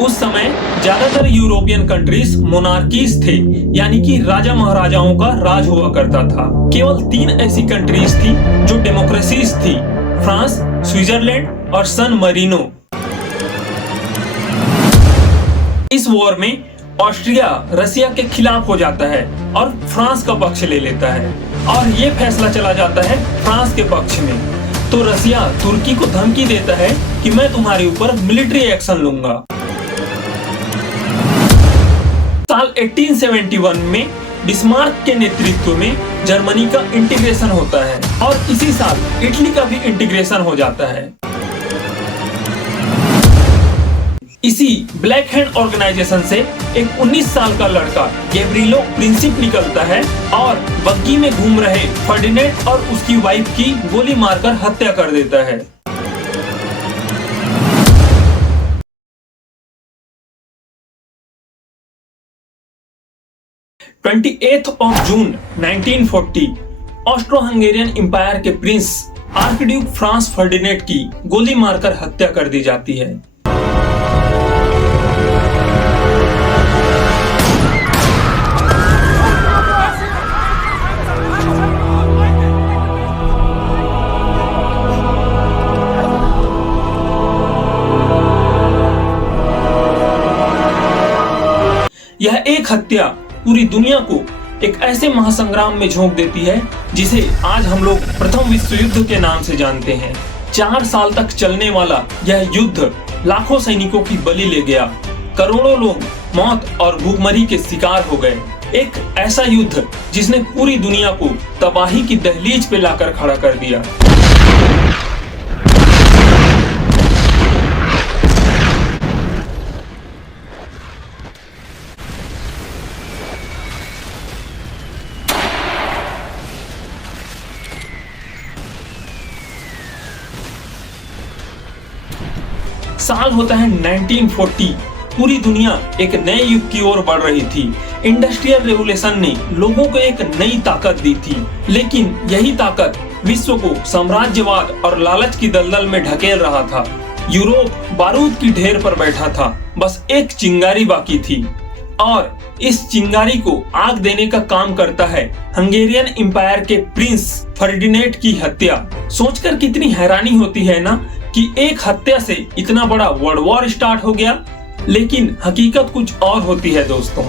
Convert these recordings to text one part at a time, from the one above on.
उस समय ज्यादातर यूरोपियन कंट्रीज मोनार्कीज थे, यानी कि राजा महाराजाओं का राज हुआ करता था। केवल 3 ऐसी कंट्रीज थी जो डेमोक्रेसीज थी, फ्रांस, स्विट्जरलैंड और सन मरीनो। इस वॉर में ऑस्ट्रिया रसिया के खिलाफ हो जाता है और फ्रांस का पक्ष ले लेता है और ये फैसला चला जाता है फ्रांस के पक्ष में। तो रसिया तुर्की को धमकी देता है कि मैं तुम्हारे ऊपर मिलिट्री एक्शन लूंगा। साल 1871 में बिस्मार्क के नेतृत्व में जर्मनी का इंटीग्रेशन होता है और इसी साल इटली का भी इंटीग्रेशन हो जाता है। इसी ब्लैक हैंड ऑर्गेनाइजेशन से एक 19 साल का लड़का गैब्रिलो प्रिंसिप निकलता है और बग्गी में घूम रहे फर्डिनेंड और उसकी वाइफ की गोली मारकर हत्या कर देता है। जून 1940 ऑस्ट्रो हंगेरियन एम्पायर के प्रिंस आर्कड्यूक फ्रांस फर्डिनेंड की गोली मारकर हत्या कर दी जाती है। यह एक हत्या पूरी दुनिया को एक ऐसे महासंग्राम में झोंक देती है जिसे आज हम लोग प्रथम विश्व युद्ध के नाम से जानते हैं। 4 साल तक चलने वाला यह युद्ध लाखों सैनिकों की बलि ले गया। करोड़ों लोग मौत और भूखमरी के शिकार हो गए। एक ऐसा युद्ध जिसने पूरी दुनिया को तबाही की दहलीज पे लाकर खड़ा कर दिया। साल होता है 1940। पूरी दुनिया एक नए युग की ओर बढ़ रही थी। इंडस्ट्रियल रेवोल्यूशन ने लोगों को एक नई ताकत दी थी, लेकिन यही ताकत विश्व को साम्राज्यवाद और लालच की दलदल में ढकेल रहा था। यूरोप बारूद की ढेर पर बैठा था, बस एक चिंगारी बाकी थी और इस चिंगारी को आग देने का काम करता है हंगेरियन एम्पायर के प्रिंस फर्डिनेंड की हत्या। सोचकर कितनी हैरानी होती है ना कि एक हत्या से इतना बड़ा वर्ल्ड वॉर स्टार्ट हो गया, लेकिन हकीकत कुछ और होती है दोस्तों।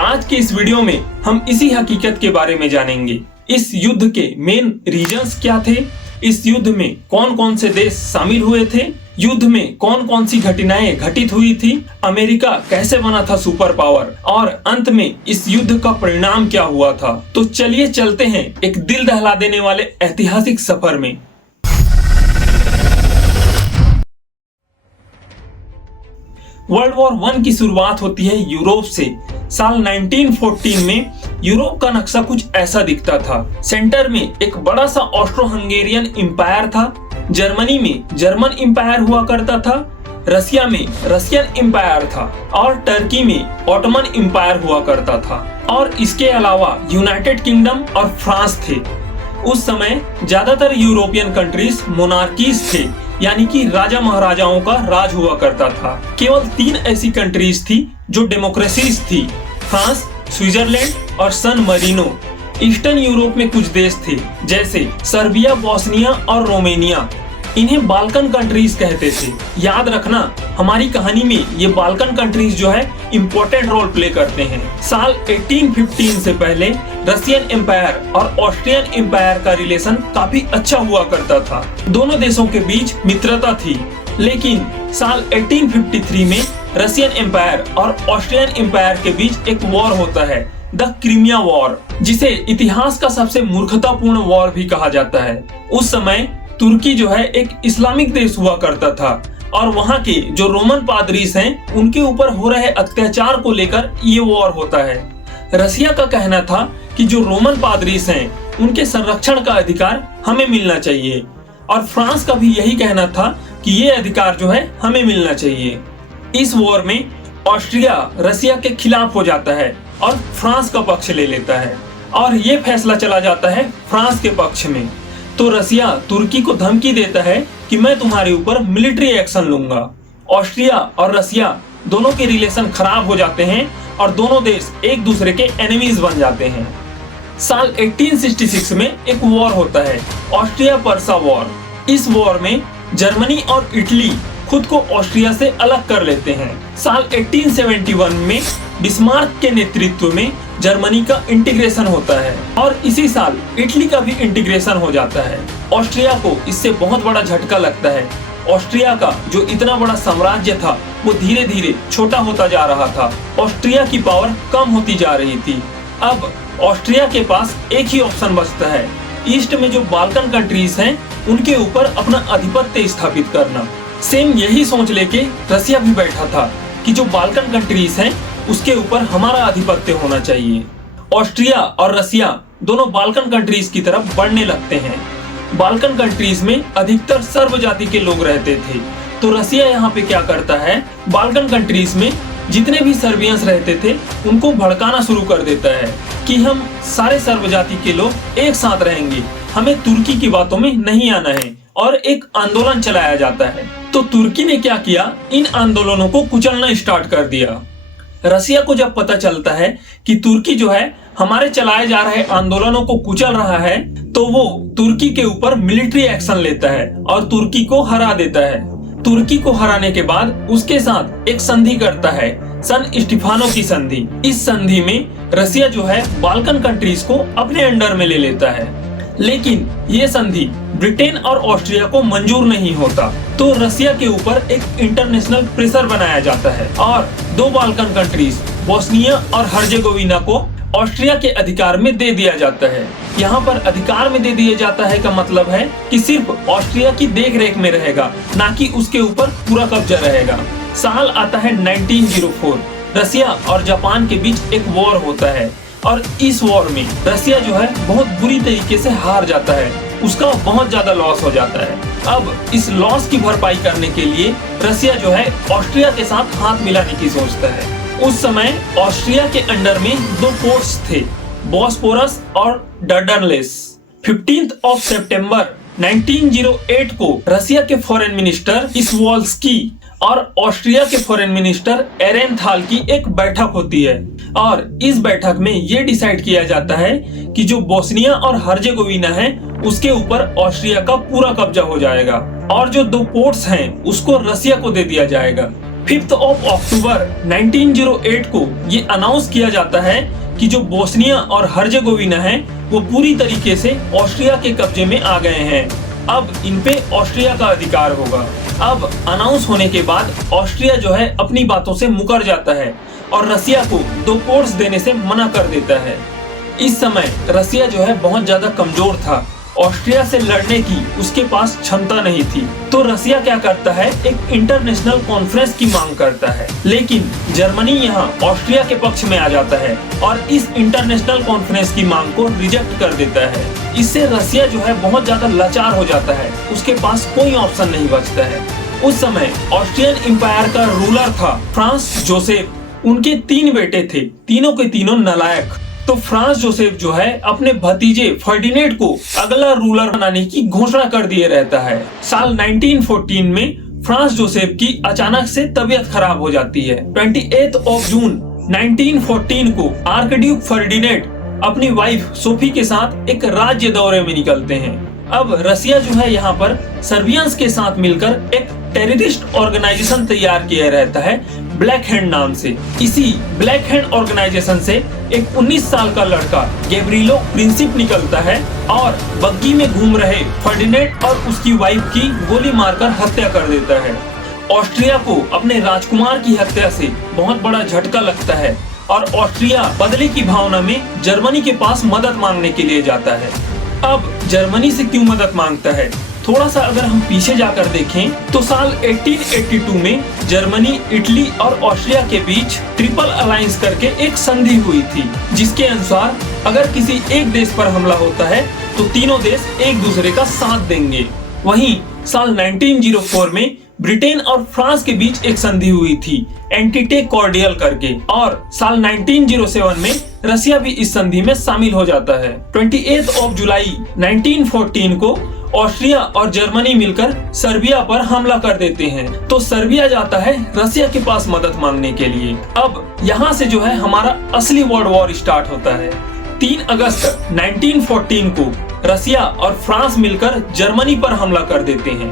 आज के इस वीडियो में हम इसी हकीकत के बारे में जानेंगे। इस युद्ध के मेन रीजंस क्या थे, इस युद्ध में कौन कौन से देश शामिल हुए थे, युद्ध में कौन कौन सी घटनाएं घटित हुई थी, अमेरिका कैसे बना था सुपर पावर और अंत में इस युद्ध का परिणाम क्या हुआ था। तो चलिए चलते हैं एक दिल दहला देने वाले ऐतिहासिक सफर में। वर्ल्ड वॉर 1 की शुरुआत होती है यूरोप से। साल 1914 में यूरोप का नक्शा कुछ ऐसा दिखता था। सेंटर में एक बड़ा सा ऑस्ट्रो हंगेरियन एम्पायर था, जर्मनी में जर्मन एम्पायर हुआ करता था, रसिया में रशियन एम्पायर था और टर्की में ऑटोमन एम्पायर हुआ करता था और इसके अलावा यूनाइटेड किंगडम और फ्रांस थे। उस समय ज्यादातर यूरोपियन कंट्रीज मोनार्कीज थे, यानी कि राजा महाराजाओं का राज हुआ करता था। केवल 3 ऐसी कंट्रीज थी जो डेमोक्रेसीज थी, फ्रांस, स्विट्जरलैंड और सन मरीनो। ईस्टर्न यूरोप में कुछ देश थे जैसे सर्बिया, बोस्निया और रोमानिया। इन्हें बाल्कन कंट्रीज कहते थे। याद रखना, हमारी कहानी में ये बाल्कन कंट्रीज जो है इम्पोर्टेंट रोल प्ले करते हैं। साल 1815 से पहले रशियन एम्पायर और ऑस्ट्रियन एम्पायर का रिलेशन काफी अच्छा हुआ करता था। दोनों देशों के बीच मित्रता थी, लेकिन साल 1853 में रशियन एम्पायर और ऑस्ट्रियन एम्पायर के बीच एक वॉर होता है, द क्रीमिया वॉर, जिसे इतिहास का सबसे मूर्खतापूर्ण वॉर भी कहा जाता है। उस समय तुर्की जो है एक इस्लामिक देश हुआ करता था और वहाँ के जो रोमन पादरीस हैं उनके ऊपर हो रहे अत्याचार को लेकर ये वॉर होता है। रसिया का कहना था कि जो रोमन पादरीस हैं उनके संरक्षण का अधिकार हमें मिलना चाहिए और फ्रांस का भी यही कहना था कि ये अधिकार जो है हमें मिलना चाहिए। इस वॉर में ऑस्ट्रिया रसिया के खिलाफ हो जाता है और फ्रांस का पक्ष ले लेता है और ये फैसला चला जाता है फ्रांस के पक्ष में। तो रसिया तुर्की को धमकी देता है कि मैं तुम्हारे ऊपर मिलिट्री एक्शन लूंगा। ऑस्ट्रिया और रसिया दोनों के रिलेशन खराब हो जाते हैं और दोनों देश एक दूसरे के एनिमीज बन जाते हैं। साल 1866 में एक वॉर होता है, ऑस्ट्रिया पर्सा वॉर। इस वॉर में जर्मनी और इटली खुद को ऑस्ट्रिया से अलग कर लेते हैं। साल 1871 में बिस्मार्क के नेतृत्व में जर्मनी का इंटीग्रेशन होता है और इसी साल इटली का भी इंटीग्रेशन हो जाता है। ऑस्ट्रिया को इससे बहुत बड़ा झटका लगता है। ऑस्ट्रिया का जो इतना बड़ा साम्राज्य था वो धीरे धीरे छोटा होता जा रहा था। ऑस्ट्रिया की पावर कम होती जा रही थी। अब ऑस्ट्रिया के पास एक ही ऑप्शन बचता है, ईस्ट में जो बाल्कन कंट्रीज हैं उनके ऊपर अपना आधिपत्य स्थापित करना। सेम यही सोच लेके रसिया भी बैठा था कि जो बाल्कन कंट्रीज हैं उसके ऊपर हमारा आधिपत्य होना चाहिए। ऑस्ट्रिया और रसिया दोनों बाल्कन कंट्रीज की तरफ बढ़ने लगते हैं। बाल्कन कंट्रीज में अधिकतर सर्ब जाति के लोग रहते थे, तो रसिया यहाँ पे क्या करता है, बाल्कन कंट्रीज में जितने भी सर्बियंस रहते थे उनको भड़काना शुरू कर देता है कि हम सारे सर्ब जाति के लोग एक साथ रहेंगे, हमें तुर्की की बातों में नहीं आना है, और एक आंदोलन चलाया जाता है। तो तुर्की ने क्या किया, इन आंदोलनों को कुचलना स्टार्ट कर दिया। रसिया को जब पता चलता है कि तुर्की जो है हमारे चलाए जा रहे आंदोलनों को कुचल रहा है, तो वो तुर्की के ऊपर मिलिट्री एक्शन लेता है और तुर्की को हरा देता है। तुर्की को हराने के बाद उसके साथ एक संधि करता है, सन स्टीफानो की संधि। इस संधि में रसिया जो है बाल्कन कंट्रीज को अपने अंडर में ले लेता है, लेकिन ये संधि ब्रिटेन और ऑस्ट्रिया को मंजूर नहीं होता। तो रसिया के ऊपर एक इंटरनेशनल प्रेशर बनाया जाता है और दो बाल्कन कंट्रीज बोस्निया और हर्जेगोविना को ऑस्ट्रिया के अधिकार में दे दिया जाता है। यहाँ पर अधिकार में दे दिया जाता है का मतलब है कि सिर्फ ऑस्ट्रिया की देखरेख में रहेगा, ना कि उसके ऊपर पूरा कब्जा रहेगा। साल आता है 1904। रसिया और जापान के बीच एक वॉर होता है और इस वॉर में रसिया जो है बहुत बुरी तरीके से हार जाता है, उसका बहुत ज्यादा लॉस हो जाता है। अब इस लॉस की भरपाई करने के लिए रसिया जो है ऑस्ट्रिया के साथ हाथ मिलाने की सोचता है। उस समय ऑस्ट्रिया के अंडर में दो पोर्ट्स थे, बॉस्पोरस और डर्डनलेस। 15 सितंबर 1908 को रसिया के फॉरेन मिनिस्टर इस्वॉल्स्की और ऑस्ट्रिया के फॉरेन मिनिस्टर एरेनथाल की एक बैठक होती है और इस बैठक में ये डिसाइड किया जाता है कि जो बोस्निया और हर्जेगोविना है उसके ऊपर ऑस्ट्रिया का पूरा कब्जा हो जाएगा और जो दो पोर्ट्स हैं उसको रसिया को दे दिया जाएगा। 5 अक्टूबर 1908 को ये अनाउंस किया जाता है कि जो बोस्निया और हर्जेगोविना है वो पूरी तरीके से ऑस्ट्रिया के कब्जे में आ गए हैं। अब इन पे ऑस्ट्रिया का अधिकार होगा। अब अनाउंस होने के बाद ऑस्ट्रिया जो है अपनी बातों से मुकर जाता है और रसिया को दो पोर्ट्स देने से मना कर देता है। इस समय रसिया जो है बहुत ज्यादा कमजोर था, ऑस्ट्रिया से लड़ने की उसके पास क्षमता नहीं थी। तो रसिया क्या करता है, एक इंटरनेशनल कॉन्फ्रेंस की मांग करता है, लेकिन जर्मनी यहाँ ऑस्ट्रिया के पक्ष में आ जाता है और इस इंटरनेशनल कॉन्फ्रेंस की मांग को रिजेक्ट कर देता है। इससे रसिया जो है बहुत ज्यादा लाचार हो जाता है, उसके पास कोई ऑप्शन नहीं बचता है। उस समय ऑस्ट्रियन एम्पायर का रूलर था फ्रांस जोसेफ। उनके 3 बेटे थे, तीनों के तीनों नालायक। तो फ्रांस जोसेफ जो है अपने भतीजे फर्डिनेंड को अगला रूलर बनाने की घोषणा कर दिए रहता है। साल 1914 में फ्रांस जोसेफ की अचानक से तबीयत खराब हो जाती है। 28 जून 1914 को आर्कड्यूक फर्डिनेंड अपनी वाइफ सोफी के साथ एक राज्य दौरे में निकलते हैं। अब रसिया जो है यहाँ पर सर्बियंस के साथ मिलकर एक टेररिस्ट ऑर्गेनाइजेशन तैयार किया रहता है ब्लैक हैंड नाम से। इसी ब्लैक हैंड ऑर्गेनाइजेशन से एक 19 साल का लड़का गैब्रिलो प्रिंसिप निकलता है और बग्गी में घूम रहे फर्डिनेंड और उसकी वाइफ की गोली मारकर हत्या कर देता है। ऑस्ट्रिया को अपने राजकुमार की हत्या से बहुत बड़ा झटका लगता है और ऑस्ट्रिया बदले की भावना में जर्मनी के पास मदद मांगने के लिए जाता है। अब जर्मनी से क्यों मदद मांगता है, थोड़ा सा अगर हम पीछे जाकर देखें तो साल 1882 में जर्मनी, इटली और ऑस्ट्रिया के बीच ट्रिपल अलायंस करके एक संधि हुई थी, जिसके अनुसार अगर किसी एक देश पर हमला होता है तो तीनों देश एक दूसरे का साथ देंगे। वहीं साल 1904 में ब्रिटेन और फ्रांस के बीच एक संधि हुई थी एंटिटे कॉर्डियल करके, और साल 1907 में रसिया भी इस संधि में शामिल हो जाता है। 28 जुलाई 1914 को ऑस्ट्रिया और जर्मनी मिलकर सर्बिया पर हमला कर देते हैं। तो सर्बिया जाता है रसिया के पास मदद मांगने के लिए। अब यहाँ से जो है हमारा असली वर्ल्ड वॉर स्टार्ट होता है। 3 अगस्त 1914 को रसिया और फ्रांस मिलकर जर्मनी पर हमला कर देते हैं।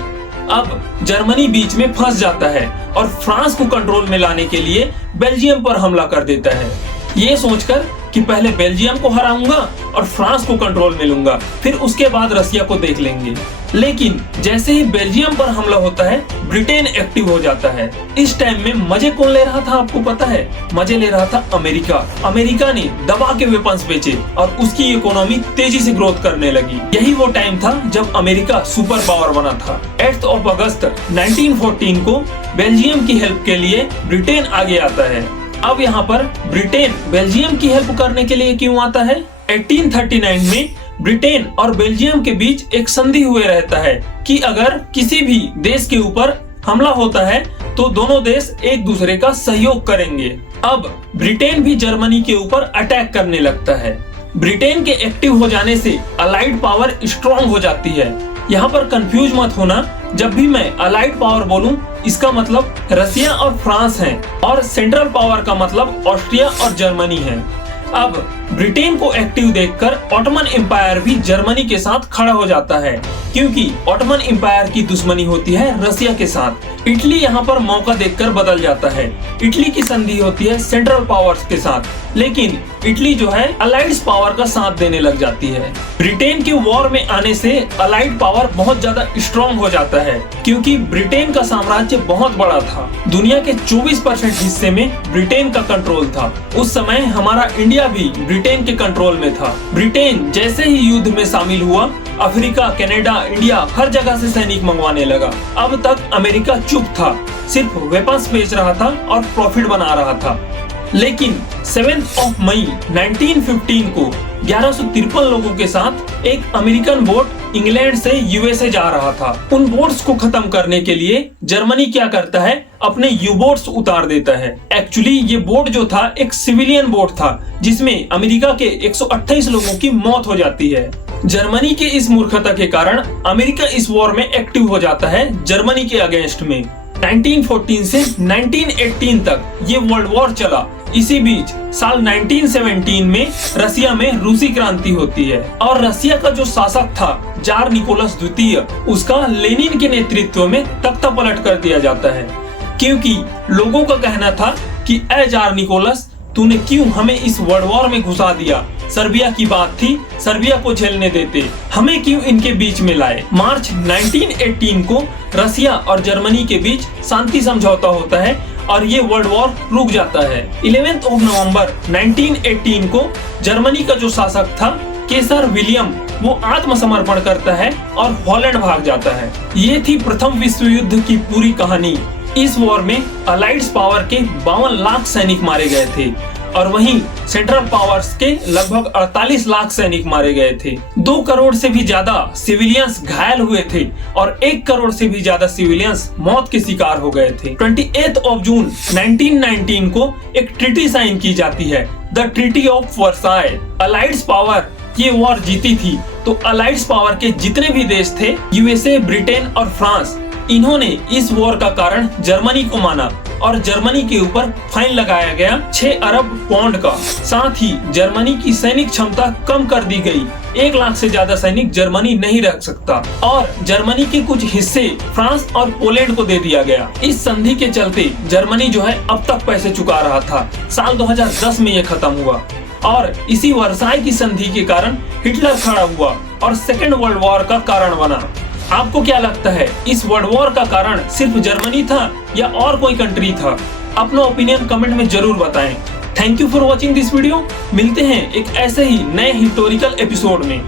अब जर्मनी बीच में फंस जाता है और फ्रांस को कंट्रोल में लाने के लिए बेल्जियम पर हमला कर देता है, ये सोचकर कि पहले बेल्जियम को हराऊंगा और फ्रांस को कंट्रोल में लूंगा, फिर उसके बाद रसिया को देख लेंगे। लेकिन जैसे ही बेल्जियम पर हमला होता है, ब्रिटेन एक्टिव हो जाता है। इस टाइम में मजे कौन ले रहा था आपको पता है? मजे ले रहा था अमेरिका। अमेरिका ने दबा के वेपन्स बेचे और उसकी इकोनॉमी तेजी से ग्रोथ करने लगी। यही वो टाइम था जब अमेरिका सुपर पावर बना था। 8 अगस्त 1914 को बेल्जियम की हेल्प के लिए ब्रिटेन आगे आता है। अब यहाँ पर ब्रिटेन बेल्जियम की हेल्प करने के लिए क्यों आता है? 1839 में ब्रिटेन और बेल्जियम के बीच एक संधि हुए रहता है कि अगर किसी भी देश के ऊपर हमला होता है तो दोनों देश एक दूसरे का सहयोग करेंगे। अब ब्रिटेन भी जर्मनी के ऊपर अटैक करने लगता है। ब्रिटेन के एक्टिव हो जाने से अलाइड पावर स्ट्रॉन्ग हो जाती है। यहाँ पर कंफ्यूज मत होना, जब भी मैं अलाइड पावर बोलूं इसका मतलब रसिया और फ्रांस है और सेंट्रल पावर का मतलब ऑस्ट्रिया और जर्मनी है। अब ब्रिटेन को एक्टिव देखकर ऑटोमन एम्पायर भी जर्मनी के साथ खड़ा हो जाता है, क्योंकि ऑटोमन एम्पायर की दुश्मनी होती है रसिया के साथ। इटली यहाँ पर मौका देखकर बदल जाता है। इटली की संधि होती है सेंट्रल पावर्स के साथ, लेकिन इटली जो है अलाइड पावर का साथ देने लग जाती है। ब्रिटेन के वॉर में आने से अलाइड पावर बहुत ज्यादा स्ट्रॉन्ग हो जाता है, क्योंकि ब्रिटेन का साम्राज्य बहुत बड़ा था। दुनिया के 24% हिस्से में ब्रिटेन का कंट्रोल था। उस समय हमारा इंडिया भी ब्रिटेन के कंट्रोल में था। ब्रिटेन जैसे ही युद्ध में शामिल हुआ, अफ्रीका, कनाडा, इंडिया हर जगह से सैनिक मंगवाने लगा। अब तक अमेरिका चुप था, सिर्फ वेपन्स बेच रहा था और प्रॉफिट बना रहा था। लेकिन 7 मई 1915 को 1153 लोगों के साथ एक अमेरिकन बोट इंग्लैंड से यूएसए जा रहा था। उन बोट्स को खत्म करने के लिए जर्मनी क्या करता है? अपने यू बोट्स उतार देता है। एक्चुअली ये बोट जो था एक सिविलियन बोट था, जिसमें अमेरिका के 128 लोगों की मौत हो जाती है। जर्मनी के इस मूर्खता के कारण अमेरिका इस वॉर में एक्टिव हो जाता है जर्मनी के अगेंस्ट में। 1914 से 1918 तक ये वर्ल्ड वॉर चला। इसी बीच साल 1917 में रसिया में रूसी क्रांति होती है और रसिया का जो शासक था जार निकोलस द्वितीय, उसका लेनिन के नेतृत्व में तख्ता पलट कर दिया जाता है, क्योंकि लोगों का कहना था कि ए जार निकोलस, तूने क्यों हमें इस वर्ल्ड वॉर में घुसा दिया? सर्बिया की बात थी, सर्बिया को झेलने देते, हमें क्यों इनके बीच में लाए? मार्च 1918 को रसिया और जर्मनी के बीच शांति समझौता होता है और ये वर्ल्ड वॉर रुक जाता है। 11 नवंबर 1918 को जर्मनी का जो शासक था केसर विलियम, वो आत्मसमर्पण करता है और हॉलैंड भाग जाता है। ये थी प्रथम विश्व युद्ध की पूरी कहानी। इस वॉर में अलाइड पावर के 52 लाख सैनिक मारे गए थे और वहीं सेंट्रल पावर्स के लगभग 48 लाख सैनिक मारे गए थे। 2 करोड़ से भी ज्यादा सिविलियंस घायल हुए थे और 1 करोड़ से भी ज्यादा सिविलियंस मौत के शिकार हो गए थे। 28 जून 1919 को एक ट्रीटी साइन की जाती है, the treaty of Versailles. Allied power ये वॉर जीती थी, तो अलाइड पावर के जितने भी देश थे, यूएसए, ब्रिटेन और फ्रांस, इन्होंने इस वॉर का कारण जर्मनी को माना और जर्मनी के ऊपर फाइन लगाया गया 6 अरब पाउंड का। साथ ही जर्मनी की सैनिक क्षमता कम कर दी गई। 1 लाख से ज्यादा सैनिक जर्मनी नहीं रख सकता और जर्मनी के कुछ हिस्से फ्रांस और पोलैंड को दे दिया गया। इस संधि के चलते जर्मनी जो है अब तक पैसे चुका रहा था। साल 2010 में ये खत्म हुआ और इसी वर्साय की संधि के कारण हिटलर खड़ा हुआ और सेकेंड वर्ल्ड वॉर का कारण बना। आपको क्या लगता है, इस वर्ल्ड वॉर का कारण सिर्फ जर्मनी था या और कोई कंट्री था? अपना ओपिनियन कमेंट में जरूर बताएं। Thank you for watching this video. मिलते हैं एक ऐसे ही नए हिस्टोरिकल एपिसोड में।